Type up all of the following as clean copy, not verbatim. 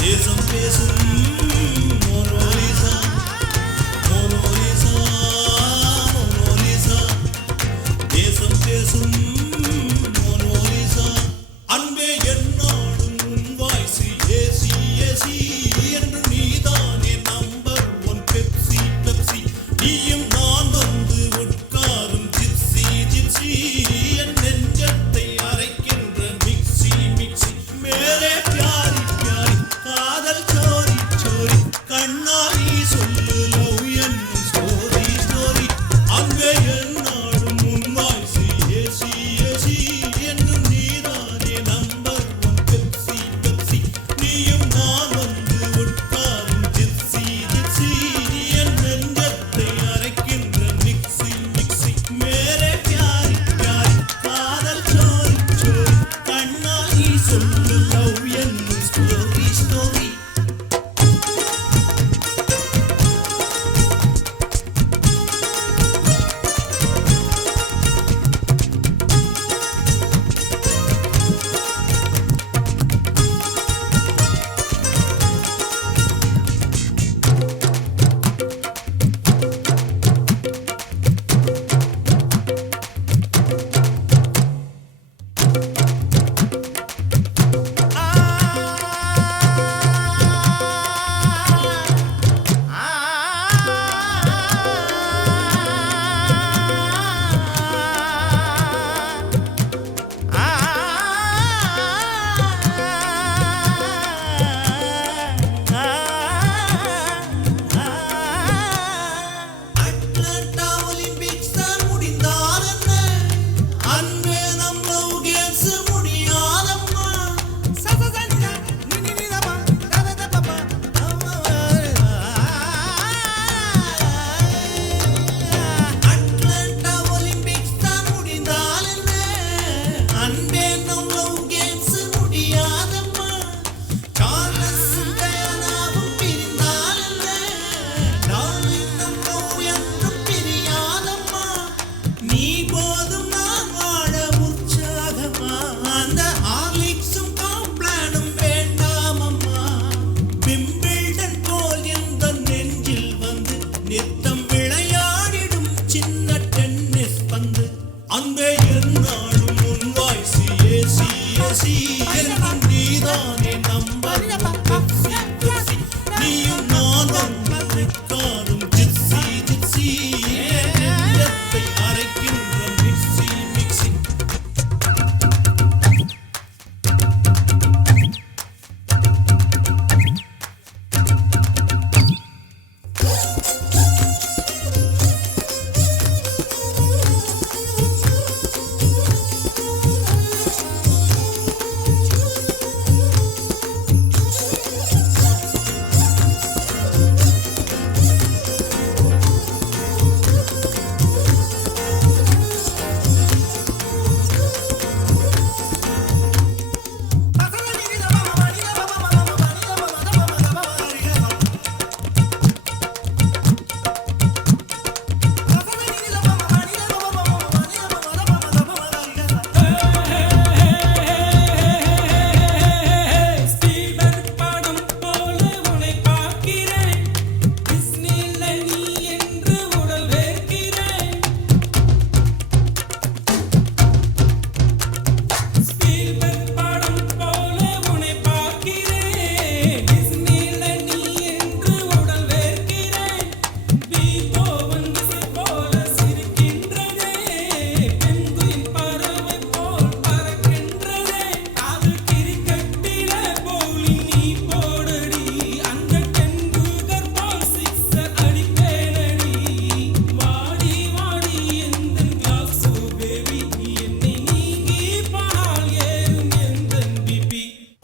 தேசம் பேசும் மோனோலிசா மோனோலிசா மோனோலிசா தேசம் பேசும் மோனோலிசா அன்பே என்னாடும் உன் வாய்ஸ் ஏசி ஏசி என்று நீதானே நம்பர் ஒன் பெப்சி பெப்சி நீயும் நான் வந்து உட்காரும் ஜிப்சி ஜிப்சி என் நெஞ்சத்தை அரைக்கின்ற மிக்சி மிக்சி மேரே பியாரி பியாரி காதல் சோரி சோரி கண்ணாடி சொல்லு லவ் என்னும் ஸ்டோரி ஸ்டோரி அன்பே என்னாடும் உன் வாய்ஸ் ஏசி ஏசி என்று நீதானே நம்பர் ஒன் பெப்சி பெப்சி நீயும் நான் வந்து உட்காரும் ஜிப்சி ஜிப்சி என் நெஞ்சத்தை அரைக்கின்ற மிக்சி மிக்சி மேரே பியாரி பியாரி காதல் சோரி சோரி கண்ணாடி சொல்லு லவ் என்னும் ஸ்டோரி ஸ்டோரி அட்லாண்டா ஒலிம்பிக்ஸ் தான் முடிந்தால் என்ன அன்பே நம் லவ் கேம்ஸ் முடியாதம்மா சசசஞ்சா நினினிதமா தததபபா அட்லாண்டா ஒலிம்பிக்ஸ் தான் முடிந்தால் என்ன அன்பே நம் லவ் கேம்ஸ் முடியாதம்மா சார்லஸும் டயானாவும் பிரிந்தால் என்ன டார்லிங் நம் லவ் என்றும் பிரியாதம்மா நீ போதும் நான் வாழ உற்சாகமா அந்த ஹார்லிக்ஸும் காம்ப்ளானும் வேண்டாமம்மா விம்பிள்டன் போல் எந்த நெஞ்சில் வந்து நித்தம் விளையாடிடும் சின்ன டென்னிஸ் பந்து அன்பே என்னாலும் உன் வாய்ஸ் ஏசி ஏசி என்றும் நீதானே நம்பர் பெப்சி பெப்சி நீயும் நான் வந்து உட்காரும் ஜிப்சி ஜிப்சி என் நெஞ்சத்தை அரைக்கின்ற மிக்சி மிக்சி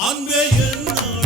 அன்பே என்னாலும்